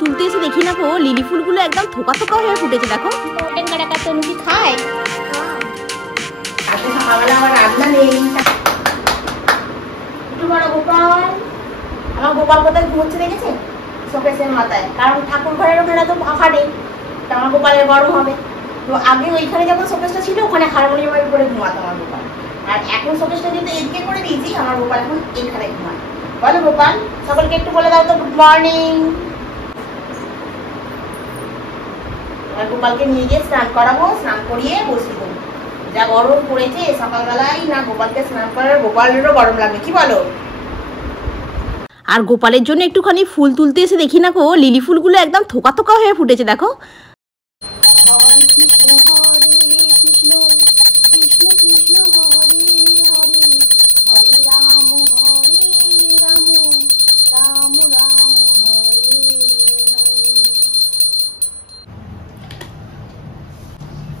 তুলতে এসে দেখি না গো লিলি ফুলগুলো একদম থোকা থোকা হয়ে ফুটেছে। দেখো তনুকি খায়। আজকে সকালবেলা আমার রান্না নেই। একটু বড় গোপাল, আমার গোপাল কোথায় ঘুমোচ্ছে দেখেছে শোকেসের মাথায়, কারণ ঠাকুর ঘরের ওখানে তো পাখা নেই, আমার গোপালের গরম হবে। তো আগে ওইখানে যখন শোকেসটা ছিল ওখানে হারমোনিয়ামের উপরে ঘুমাতো আমার গোপাল, আর এখন শোকেসটা কিন্তু এদিকে করে দিয়েছি, আমার গোপাল এখন এখানে ঘুমায়। বলো গোপাল, সকলকে একটু বলে দাও তো গুড মর্নিং। আমার গোপালকে নিয়ে গিয়ে স্নান করাবো, স্নান করিয়ে বসিয়ে দেবো। যা গরম পড়েছে সকালবেলায় না গোপালকে স্নান করার, গোপালেরও গরম লাগে, কি বলো? আর গোপালের জন্য একটুখানি ফুল তুলতে এসে দেখি না গো লিলি ফুলগুলো একদম থোকা থোকা হয়ে ফুটেছে। দেখো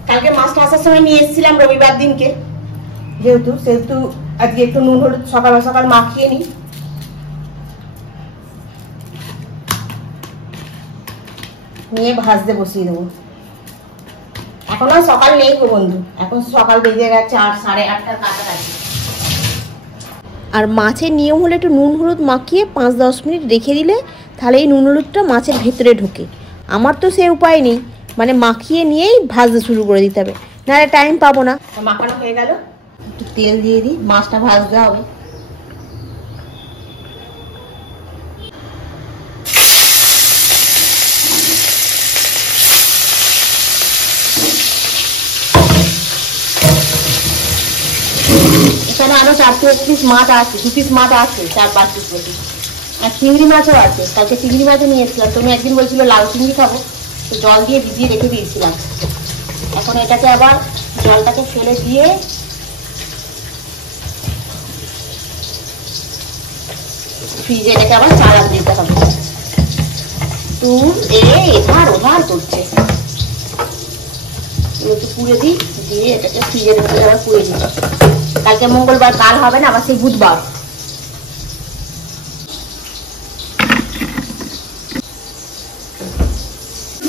কালকে মাছটা আসার সময় নিয়ে এসেছিলাম রবিবার দিনকে, সেহেতু আজকে একটু নুন হলুদ সকাল সকাল মাখিয়ে নি। নিয়ে ভাজতে বসিয়ে দেবো। এখন আর সকাল নেই গো বন্ধু, এখন সকাল বেজে গেছে 8 সাড়ে 8টার কাছাকাছি। আর মাছের নিয়ম হলো একটু নুন হলুদ মাখিয়ে 5-10 মিনিট রেখে দিলে তাহলে এই নুন হলুদটা মাছের ভেতরে ঢোকে। আমার তো সে উপায় নেই, মানে মাখিয়ে নিয়েই ভাজতে শুরু করে দিতে হবে, নাহলে টাইম পাবো না। মাখানো হয়ে গেল, একটু তেল দিয়ে দিই, মাছটা ভাজতে হবে। এখানে আরো 4-1 পিস মাছ আছে, 2 পিস মাছ আছে, 4-5 পিস মতো। আর চিংড়ি মাছও আছে, কালকে চিংড়ি মাছও নিয়ে এসেছিলাম। তুমি একদিন বলছিল লাউ চিংড়ি খাবো, তো জল দিয়ে ভিজিয়ে রেখে দিয়েছিলাম। এখন এটাকে আবার জলটাকে ফেলে দিয়ে ফ্রিজে এটাকে আবার চালান দিতে হবে। এধার ওধার করছে, একটু পুড়ে দিই, দিয়ে এটাকে ফ্রিজের ভিতরে আবার পুড়ে দিই। কালকে মঙ্গলবার, কাল হবে না, আবার সেই বুধবার।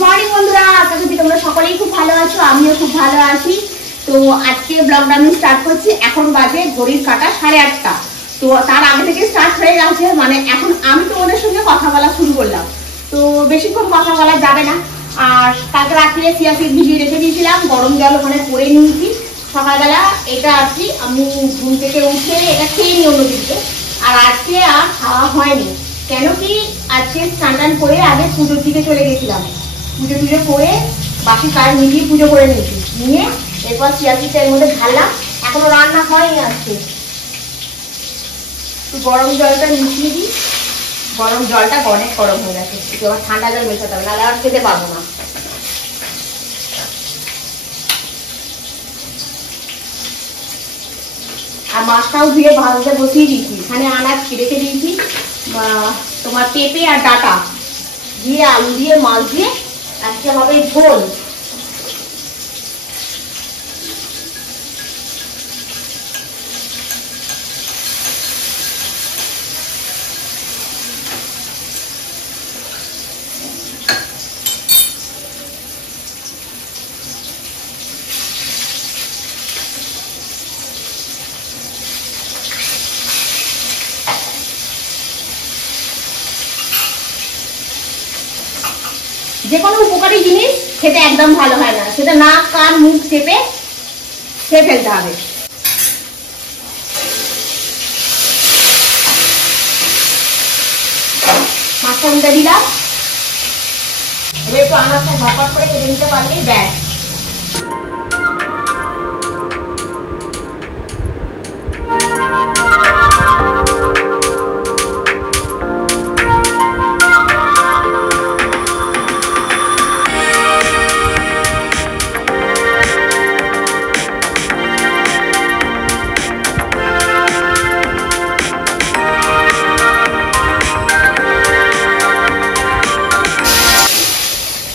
মর্নিং বন্ধুরা, আশা করি তোমরা সকলেই খুব ভালো আছো, আমিও খুব ভালো আছি। তো আজকে ব্লগটা আমি স্টার্ট করছি। এখন বাজে ঘড়ির কাঁটা 8:30। তো তার আগে থেকে স্টার্ট হয়ে গেছে, মানে এখন আমি তোমাদের সঙ্গে কথা বলা শুরু করলাম। তো বেশিক্ষণ কথা বলা যাবে না। আর কালকে রাত্রে চিয়া সিড ভিজিয়ে রেখে দিয়েছিলাম, গরম জল ওখানে করে নিয়েছি। সকালবেলা এটা আজকে আমি ঘুম থেকে উঠে এটা খেয়ে নিই অন্যদিকে। আর আজকে আর খাওয়া হয়নি, কেন কি আজকে স্নান টান করে আগে পুজোর দিকে চলে গেছিলাম। পুজো টুজো করে বাকি কাজ মিলিয়ে পুজো করে নিয়েছি, নিয়ে এরপর চিয়া সিডটা এর মধ্যে ঢাললাম। এখনো রান্না হয়নি আজকে। তো গরম জলটা মিশিয়ে দিই, গরম জলটা অনেক গরম হয়ে গেছে, একটু আবার ঠান্ডা জল মেশাতে হবে, নাহলে আর খেতে পারবো না। আর মাছটাও ধুয়ে ভাজতে বসিয়ে দিয়েছি। এখানে আনাজ রেখে দিয়েছি, তোমার পেঁপে আর ডাটা দিয়ে আলু দিয়ে মাছ দিয়ে আজকে হবে ঝোল। যে কোনো উপকারী জিনিস খেতে একদম ভালো হয় না, সেটা নাক কান মুখ চেপে খেয়ে ফেলতে হবে। মাছটা উল্টে দিলাম, এবার একটু আনাজটা ঝটপট করে কেটে নিতে পারলেই ব্যাস।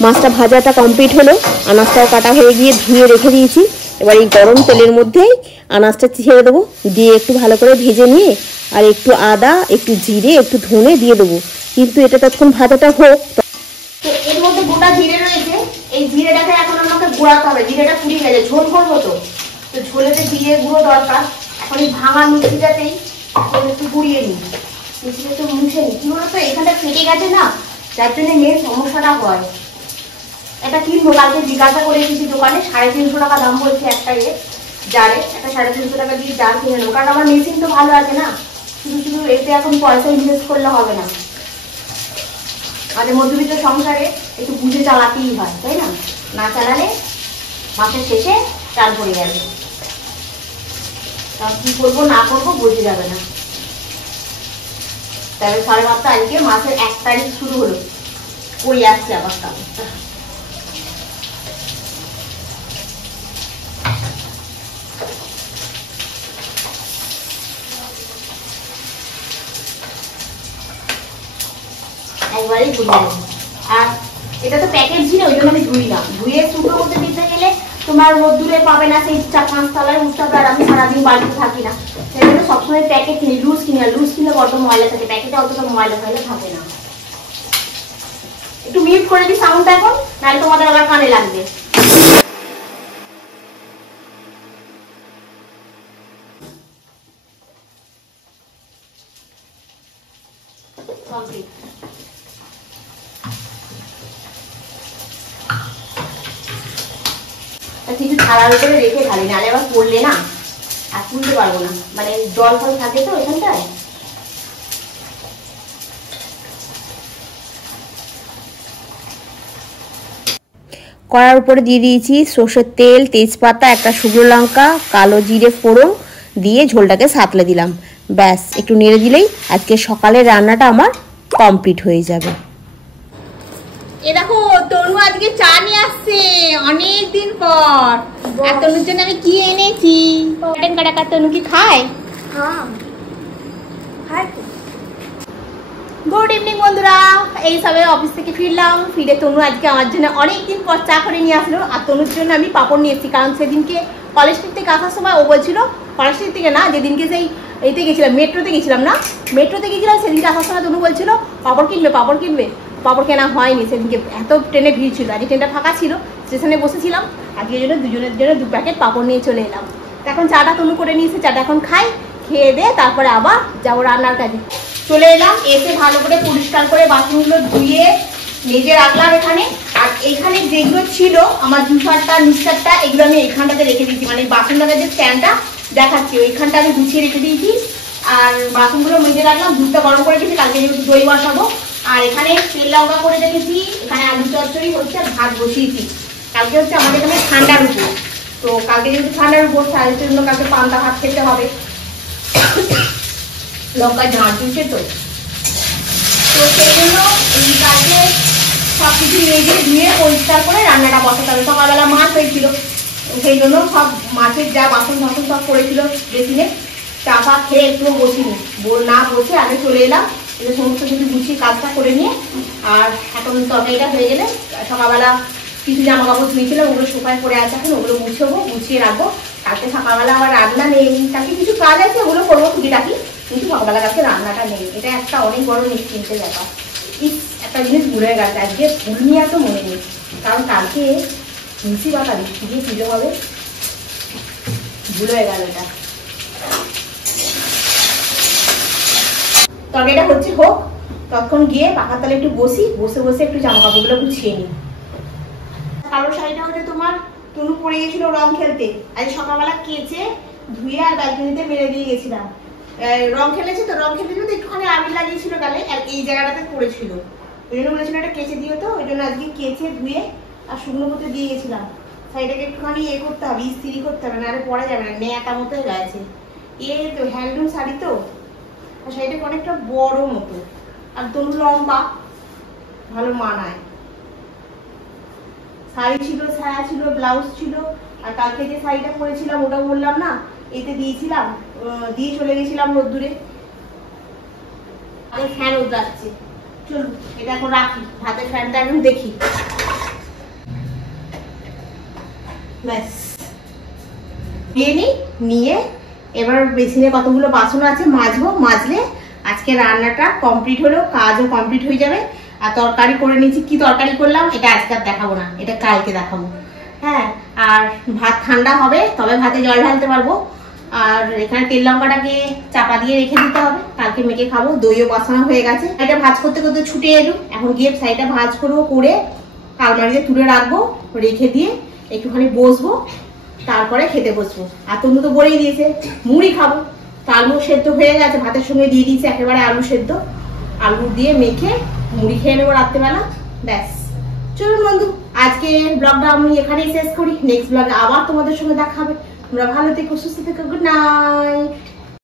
মাছটা ভাজাটা কমপ্লিট হলো, আনাজটাও কাটা হয়ে গিয়ে ধুয়ে রেখে দিয়েছি। এবার এই গরম তেলের মধ্যেই আনাজটা ছেড়ে দেবো, দিয়ে একটু ভালো করে ভেজে নিয়ে আর একটু আদা, একটু জিরে, একটু ধনে দিয়ে দেবো। কিন্তু এটা ততক্ষণ ভাজাটা হোক। তো এর মধ্যে গোটা জিরে রয়েছে, এই জিরেটাকে এখন আমাকে গুঁড়াতে হবে। জিরেটা পুড়িয়ে গেছে, ঝোল করবো তো ঝোলেতে জিরে গুঁড়ো দরকার। এখন এই ভাঙা মিষ্টিটাতেই একটু গুঁড়িয়ে নিই, মিষ্টিটা একটু মুছে নিই। কি বলতো এখানটা ফেটে গেছে না, যার জন্য মেন সমস্যাটা হয়। এটা কিনবো, কালকে জিজ্ঞাসা করে এসেছি দোকানে, 350 টাকা দাম বলছে একটা জারে। একটা 350 টাকা দিয়ে জার কিনে নেবো, কারণ আমার মেশিন তো ভালো আছে না, শুধু শুধু এতে এখন পয়সা ইনভেস্ট করলে হবে না। আমাদের মধ্যবিত্ত সংসারে একটু বুঝে চালাতেই হয়, তাই না? না চালালে মাসের শেষে চাল পড়ে যাবে, কি করবো না করবো বুঝে যাবে না। তবে 7.5 আজকে মাসের 1 তারিখ শুরু হলো, ওই আসছে আবার কাল। একবারই ধুয়ে নেব। আর এটা তো প্যাকেট ছিল, ওই জন্য আমি ধুইলাম। ধুয়ে শুকনো করতে দিতে গেলে তোমার রোদ্দুরে পাবে না, সেই 4-5 তলায় উঠতে। আর আমি সারাদিন বাড়িতে থাকি না, সেই জন্য সবসময় প্যাকেট কিনি, লুজ কিনি। আর লুজ কিনলে বড্ড ময়লা থাকে, প্যাকেটে অতটা ময়লা থাকে না। একটু মিউট করে দিই সাউন্ডটা এখন, নাহলে তোমাদের আবার কানে লাগবে। কিছু থালার উপরে রেখে ঢালি, নাহলে আবার পড়লে না আর তুলতে পারবো না, মানে জল ফল থাকে তো এখানটায়। কড়ার উপরে দিয়ে দিয়েছি সর্ষের তেল, তেজপাতা, একটা শুকনো লঙ্কা, কালো জিরে ফোড়ন দিয়ে ঝোলটাকে সাঁতলে দিলাম। ব্যাস, একটু নেড়ে দিলেই আজকে সকালের রান্নাটা আমার কমপ্লিট হয়ে যাবে। এ দেখো তনু আজকে চা নিয়ে আসছে অনেকদিন পর। আর তনুর জন্য আমি কি এনেছি, মটন কড়াকা। তনু কি খায়? গুড ইভিনিং বন্ধুরা, এই সবে অফিস থেকে ফিরলাম। ফিরে তনু আজকে আমার জন্য অনেকদিন পর চা করে নিয়ে আসলো। আর তনুর জন্য আমি পাপড় নিয়ে এসেছি, কারণ সেদিনকে কলেজ স্ট্রিট থেকে আসার সময় ও বলছিল, কলেজ স্ট্রিট থেকে না, যেদিনকে সেই এইতে গেছিলাম, মেট্রোতে গেছিলাম না, মেট্রোতে গেছিলাম, সেদিনকে আসার সময় তনু বলছিল পাপড় কিনবে, পাপড় কিনবে। পাপড় কেনা হয়নি সেদিনকে, এত ট্রেনে ভিড় ছিল। আজকে ট্রেনটা ফাঁকা ছিল, স্টেশনে বসেছিলাম। আজকের জন্য দুজনের জন্য 2 প্যাকেট পাপড় নিয়ে চলে এলাম। এখন চাটা তনু করে নিয়েছে, চাটা এখন খাই, খেয়ে দে তারপরে আবার যাবো রান্নার কাজে। চলে এলাম, এসে ভালো করে পরিষ্কার করে বাসনগুলো ধুয়ে মেজে রাখলাম এখানে। আর এখানে যেগুলো ছিল আমার জুসারটা মিক্সারটা, এগুলো আমি এখানটাতে রেখে দিয়েছি, মানে বাসন মাজার যে স্ট্যান্ডটা দেখাচ্ছি ওইখানটা আমি গুছিয়ে রেখে দিয়েছি। আর বাসনগুলো মেজে রাখলাম, দুধটা গরম করে দিয়েছি, কালকে যেহেতু দই বসাবো। আর এখানে তেল লঙ্কা করে রেখেছি, এখানে আলু চচ্চড়ি হচ্ছে আর ভাত বসিয়েছি। কালকে হচ্ছে আমাদের এখানে ঠান্ডার উপর, তো কালকে যেহেতু ঠান্ডার উপর তার জন্য কালকে পান্তা ভাত খেতে হবে। লঙ্কা ঝাঁট দিচ্ছে তো সেই জন্য এই কালকে সবকিছু মেজে ধুয়ে পরিষ্কার করে রান্নাটা বসাতে হবে। সকালবেলা মাছ হয়েছিল, সেই জন্য সব মাছের যা বাসন টাসন সব পড়েছিল বেসিনে, চা ফা খেয়ে একটু বসিনি, না বসে আগে চলে এলাম। এগুলো সমস্ত কিছু গুছিয়ে কাজটা করে নিয়ে, আর এখন তরকারিটা হয়ে গেলে সকালবেলা কিছু জামা কাপড় ধুয়েছিলাম, ওগুলো শুকায় পড়ে আছে, এখন ওগুলো মুছবো, গুছিয়ে রাখবো। কালকে সকালবেলা আবার রান্না নেই, কালকে কিছু কাজ আছে ওগুলো করবো টুকিটাকি, কিন্তু সকালবেলা কালকে রান্নাটা নেই। এটা একটা অনেক বড় নিশ্চিন্তের ব্যাপার। একটা জিনিস ভুলে গেছে, আজকে ফুল নিয়ে এত মনে নেই, কারণ কালকে তুলসী পাতা দিচ্ছি দিয়ে পুজো হবে, ভুল হয়ে গেল এটা। তরকারিটা হচ্ছে হোক, তখন গিয়ে পাখার তলে একটু বসি, বসে বসে একটু জামা কাপড়গুলো গুছিয়ে নিই। কালো শাড়িটা হচ্ছে তোমার তনু পরে গেছিল রং খেলতে, আজ সকালবেলা কেচে ধুয়ে আর ব্যালকনিতে মেরে দিয়ে গেছিলাম। রং খেলেছে তো, রং খেলতে তো একটুখানি আবির লাগিয়েছিল গালে, আর এই জায়গাটাতে পড়েছিল, ওই জন্য বলেছিল একটা কেচে দিও, তো ওই জন্য আজকে কেচে ধুয়ে আর শুকনো করতে দিয়ে গেছিলাম। শাড়িটাকে একটুখানি করতে হবে, ইস্ত্রি করতে হবে, নাহলে পরা যাবে না, নেয়াটা মতো হয়ে গেছে। তো হ্যান্ডলুম শাড়ি তো, আর শাড়িটাকে অনেকটা বড় মতো, আর তনু লম্বা, ভালো মানায়। শাড়ি ছিল, সায়া ছিল, ব্লাউজ ছিল। আর কালকে যে শাড়িটা পরেছিলাম ওটা বললাম না, এতে দিয়েছিলাম, দিয়ে চলে গেছিলাম রোদ্দুরে। আরে ফ্যান উদাচ্ছে, চলুন এটা এখন রাখি, হাতের ফ্যানটা এখন দেখি। ব্যাস নিয়ে এবার বেসিনে কতগুলো বাসন আছে মাজবো, মাজলে আজকে রান্নাটা কমপ্লিট হলো, কাজও কমপ্লিট হয়ে যাবে। আর তরকারি করে নিয়েছি, কি তরকারি করলাম এটা আজকে আর দেখাবো না, এটা কালকে দেখাবো। হ্যাঁ, আর ভাত ঠান্ডা হবে তবে ভাতে জল ঢালতে পারবো। আর এখানে তেল লঙ্কাটাকে চাপা দিয়ে রেখে দিতে হবে, কালকে মেখে খাবো। দইও বসানো হয়ে গেছে, এটা ভাজ করতে করতে ছুটে এলো। এখন গিয়ে সাইডটা ভাজ করবো, করে আলমারিতে তুলে রাখবো, রেখে দিয়ে একটুখানি বসবো, তারপরে খেতে বসবো। আর তনু তো বলেই দিয়েছে মুড়ি খাবো, তো আলু সেদ্ধ হয়ে গেছে, ভাতের সঙ্গে দিয়ে দিয়েছে একেবারে আলু সেদ্ধ, আলু দিয়ে মেখে মুড়ি খেয়ে নেবো রাত্রেবেলা। ব্যাস, চলুন বন্ধু, আজকে ব্লগটা আমি এখানেই শেষ করি। নেক্সট ব্লগে আবার তোমাদের সঙ্গে দেখা হবে। তোমরা ভালো থেকো, সুস্থ থেকো, গুড নাইট।